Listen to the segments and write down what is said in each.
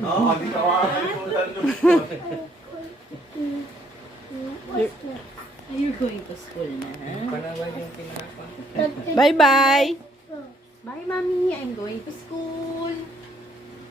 Oo, hindi ka makakalimutan nung Are you going to school na? Bye-bye. Bye, Mommy. I'm going to school.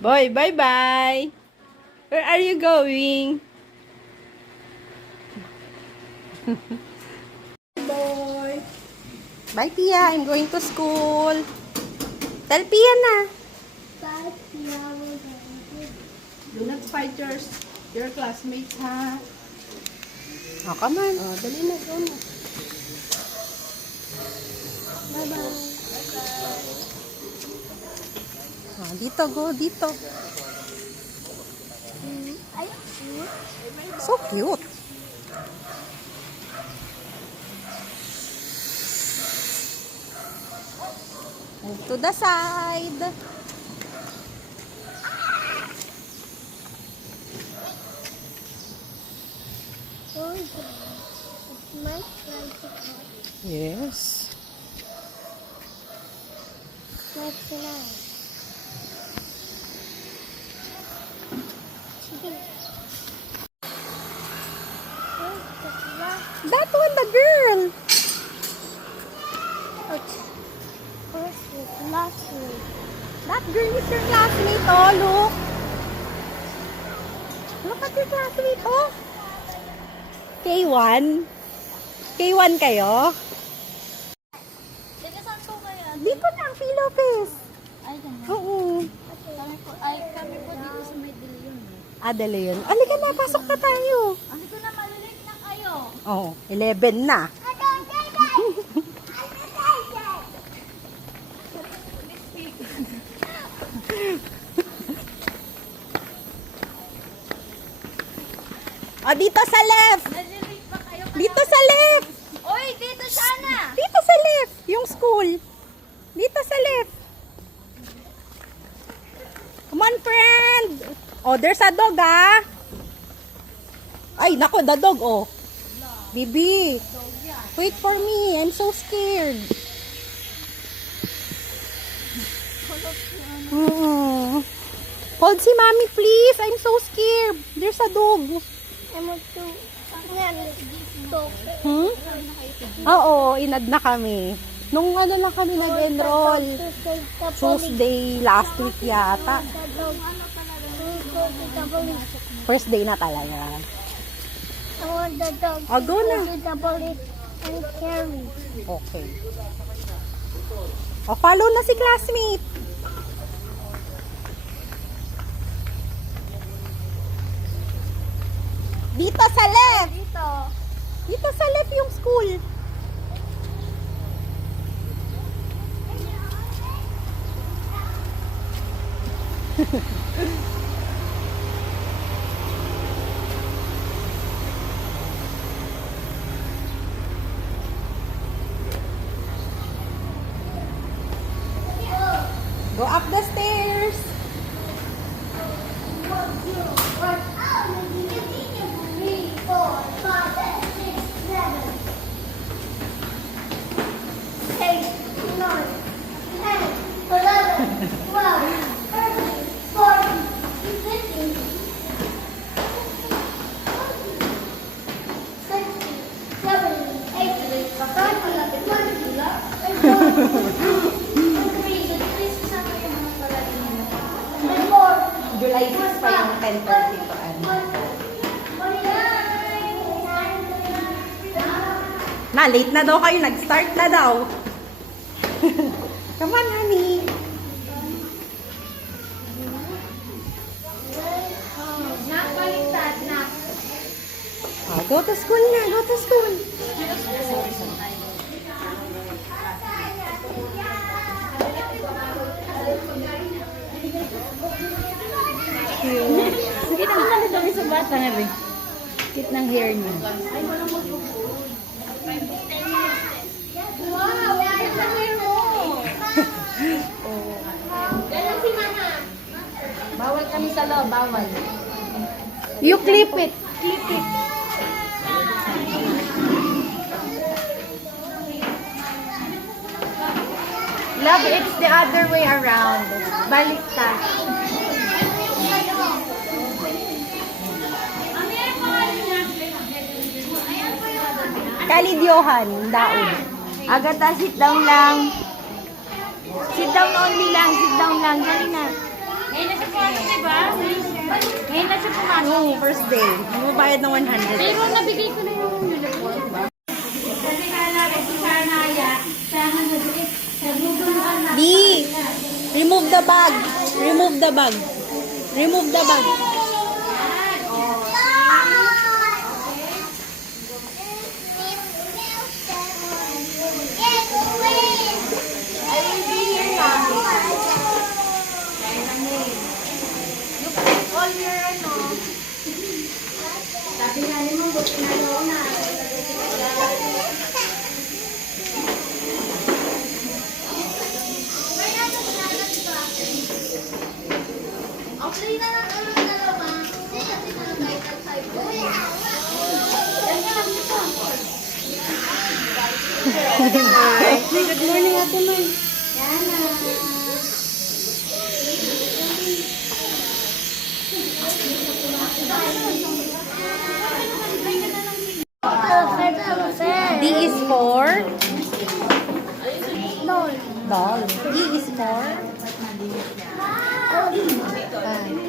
Boy, bye-bye. Where are you going? Boy. Bye, Pia. I'm going to school. Tell Pia na. Do not fight your classmates, ha? Oh, come on. Oh, dali na, go na. Bye-bye. Oh, dito, go. Dito. So cute. Move to the side. Yes. That one, the girl. That girl is your classmate, oh, look. Look at your classmate, oh. K1? K1 kayo? Dito na ang Philippines. Ay, ganun. Oo. Kami po dito sa may Dilion. Adala yun. Halika na, pasok na tayo. Ano ko na, malilate na kayo. Oh, 11 na. Oh, dito sa left. Malilate pa kayo. Dito sa left. Uy, dito sana. Dito sa left. Yung school. Dito sa left. Come on, friend. Oh, there's a dog, ah. Ay, nako, the dog, oh. Bibi. Wait for me. I'm so scared. Hold si mommy, please. I'm so scared. There's a dog. Hmm? Oo, inad na kami. Nung ano lang kami nag-enroll. Tuesday last week yata. First day na talaga. I want the dog. Oh, go na. Double it and carry. Okay. O, follow na si classmate. Dito sa left. Dito. Dito sa left yung school. Go up the stairs. July 6 pa yung 10:30 to ano. Na, late na daw kayo. Nag-start na daw. Come on, honey. Nakbaliktad na. Oh, go to school na. Go to school. Sige na, ano kami sa bata nga, be? Kit ng hair niya. Wow, yan ang hair mo. Galang si Mama. Bawal kami sa loob, bawal. You clip it. Clip it. Love, it's the other way around. Baliktad. Khalid Johan, daon. Agata, sit down lang. Sit down only lang. Sit down lang. Dali na. Ngayon na siya pumasok, diba? Ngayon na siya pumasok. Oo, first day. Magbabayad ng 100. Pero nabigay ko na yung uniform. Kasi kala ko si Sarnaya, sana naguguluhan na. B, remove the bag. Remove the bag. Remove the bag. Sabi nga ni Mong, buti na daw na. Good morning, Ate Loy. D is for doll. E is for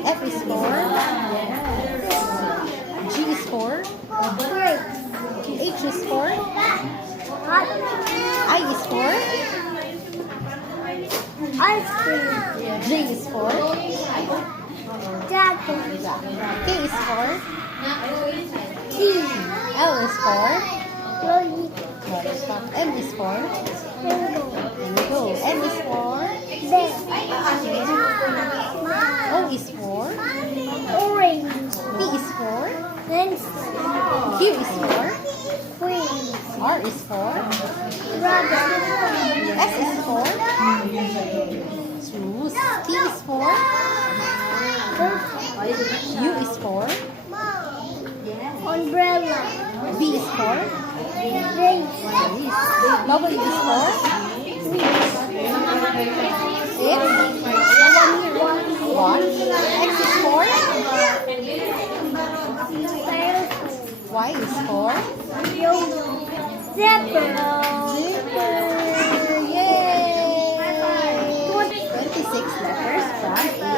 F is for G is for H is for I is for Ice cream. J is for Jacket. K is for Tea. L is for Lollipop. M is for Mango. there we go. N is for Bed. O is for Orange. P is for Pencil. Q is for Queen. R is for Rabbit. S is for shoes. T is for U is for Umbrella. V is for Race. W is for Watch. X is for Y is for Zipper. Yay! 26 letters from A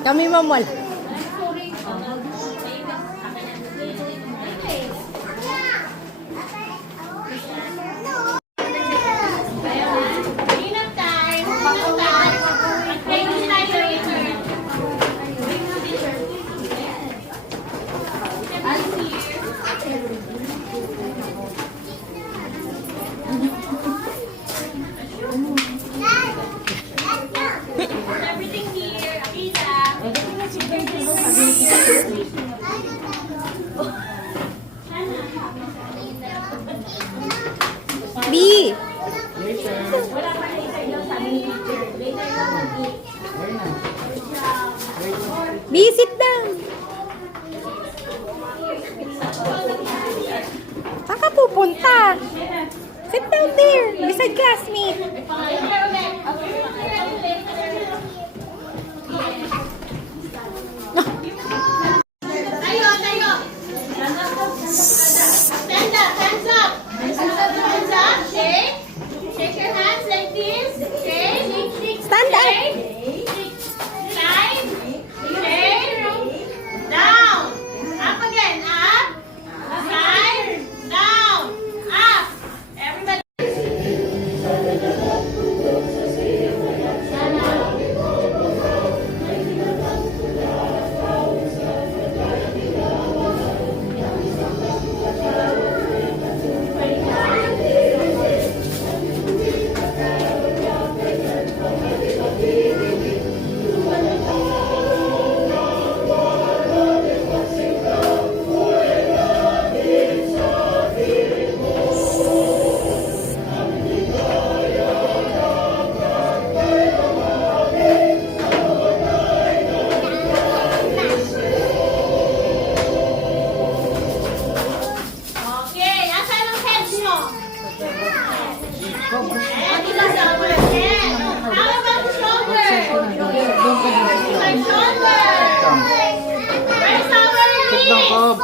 Kami mamwal. B. B, sit down. Saan ka pupunta? Sit down there, beside classmate. Stand up, hands up. Hands up, shake. Shake your hands like this. Shake. Stand up. Shake. Side. Shake. Down. Up again. Up. Side. Down. Up. Everybody. ng cup.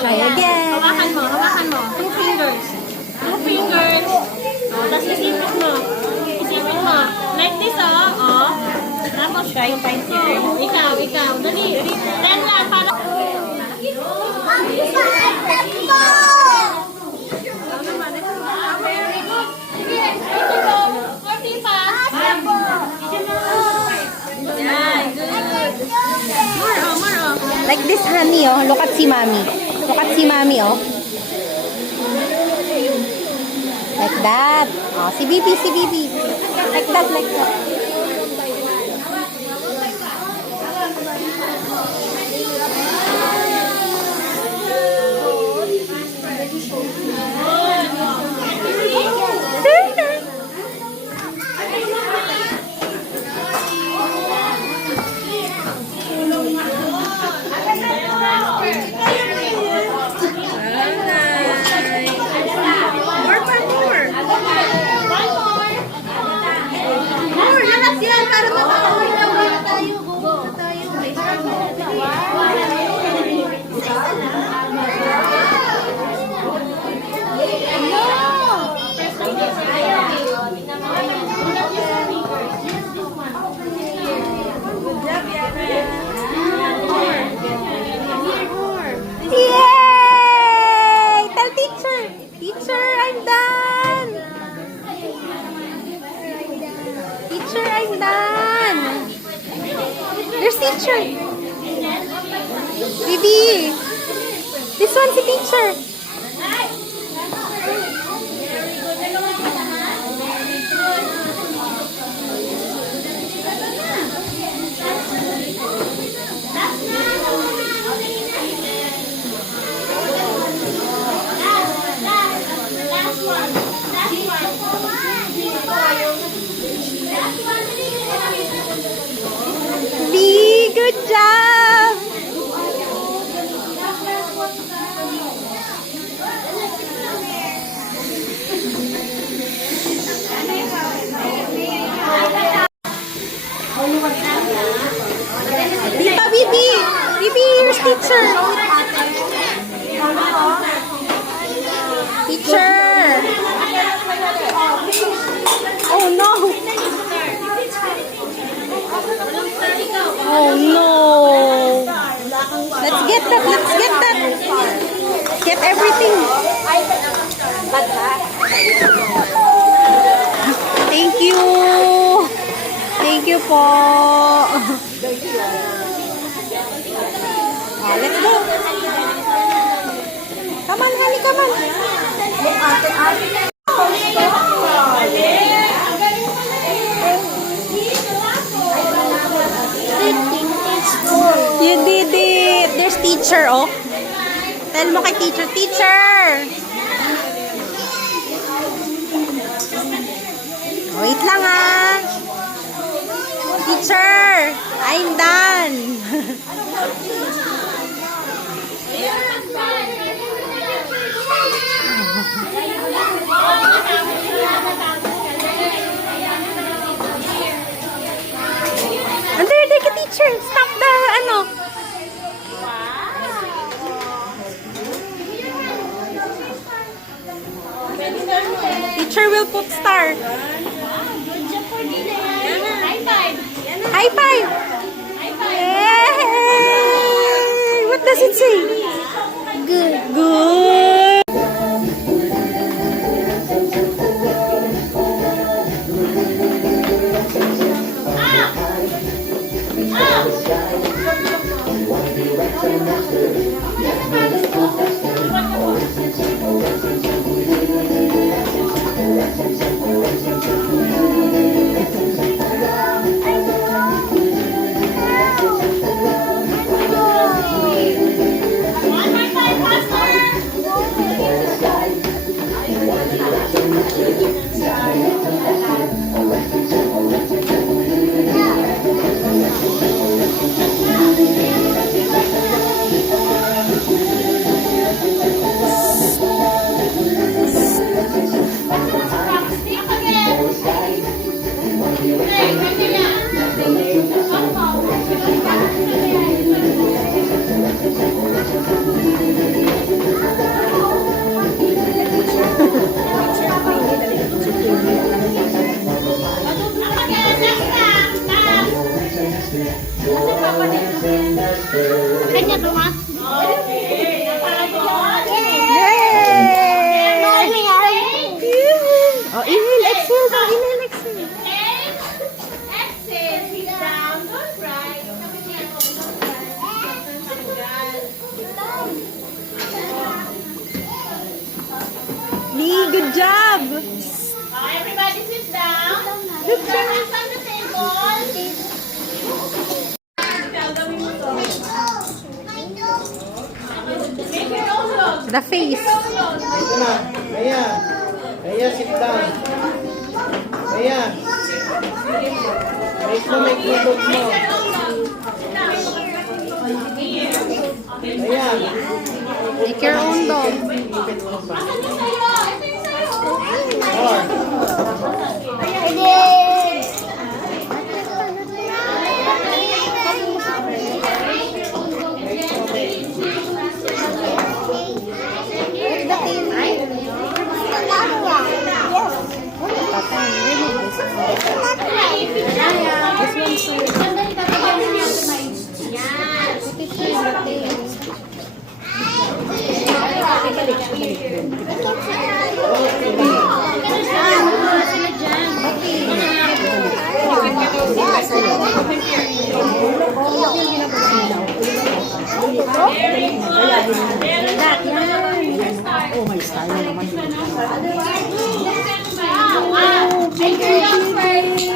Try again. Hawakan mo. 2 fingers. 2 fingers. Tapos isipin mo. Like this, oh. Tapos, try here. Ikaw. Dali. 10 lang, para. Very good. Sige, ito po. 40 pa. Yan, good. More. Like this, honey, oh. Look at si mommy. Oh. Like that. Oh, si Bibi. Like that. Yay! Tell teacher. Teacher, I'm done. Teacher, I'm done. There's teacher. Bibi. This one's the teacher. B, good job. Dito, Bibi. Bibi, here's teacher. Teacher. Oh no. Oh no. Let's get that. everything. Thank you. Thank you po. Oh, let's go. Come on, honey, come on. You did it. There's teacher, oh. Tell mo kay teacher, teacher. Wait lang, ah. Teacher, I'm done. Under, teacher. Stop the, ano. Teacher will put star. High five. Yay! What does it say? Good. Good. Kanya to, ma? Oh, inhale, exhale daw. Inhale, exhale. Exhale, sit down, don't cry. Lee, good job. Everybody sit down. Good job. Hands on the table. Make your own log. The face. Ito na. Maya. Maya, sit down. Maya. Make your dog mo. Maya. Make your own dog. Or. Oh, my style naman. Make your log first.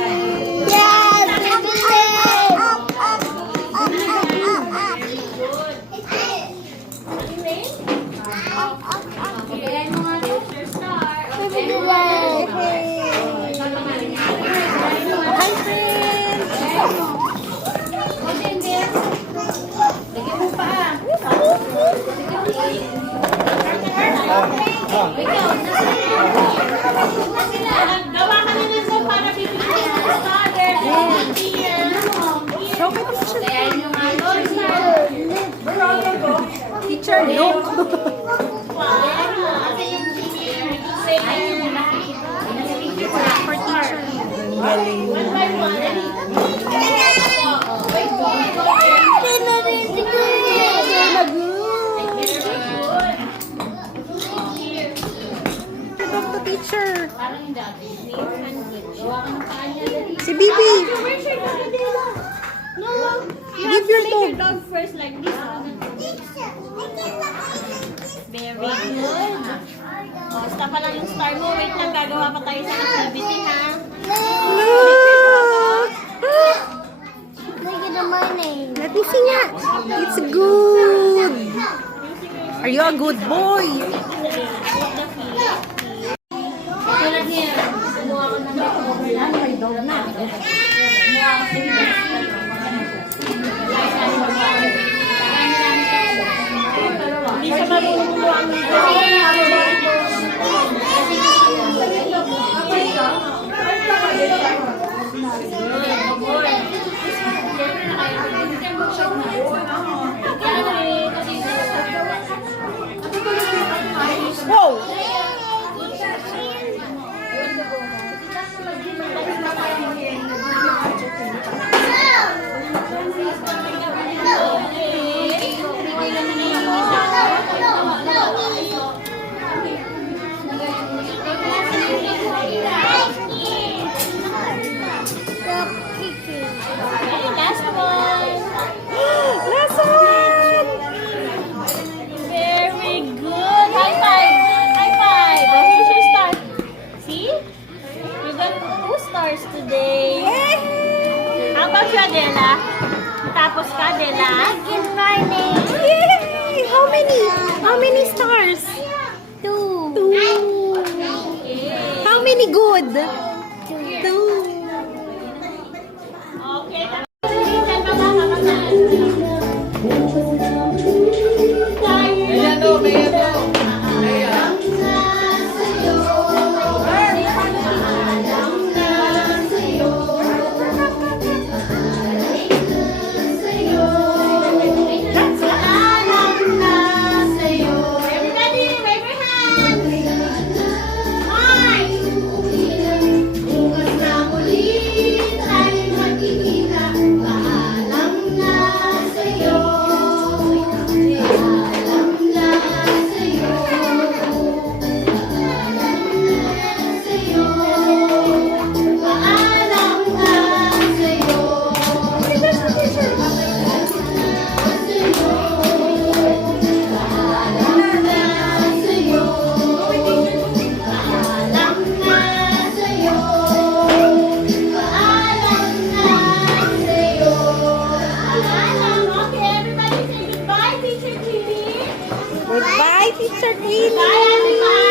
Gawa ka na lang doon para bibigyan ng starter. Show me picture. Kaya nyo nga doon. Teacher, look. For teacher. Galing. One by one. teacher. Si Bibi. No, you Give have to your make dog. your dog first like this. Very good. Oh, stop pa lang yung star mo. Wait lang, gagawa pa tayo sa activity, ha? Look! Look at the money. Let me see nga. It's good. Are you a good boy? Tulad niya, kumuha ko ng May dog na. Hindi siya marunong kumuha ng Wow! Stop kicking. last one. Last one! Very good. High five. High five. Oh, here's your star. See? You got 2 stars today. How about you, Adela? Tapos ka, Adela? It's my name. Yay! How many? How many stars? 2. 2. How many good? 2. Okay. Saan ba makakasal? Maya to, Maya to. Maya. Everybody, wave your hands. Hi! Okay, everybody say goodbye, Teacher Kitty. Goodbye, Teacher Queenie. Bye, everybody.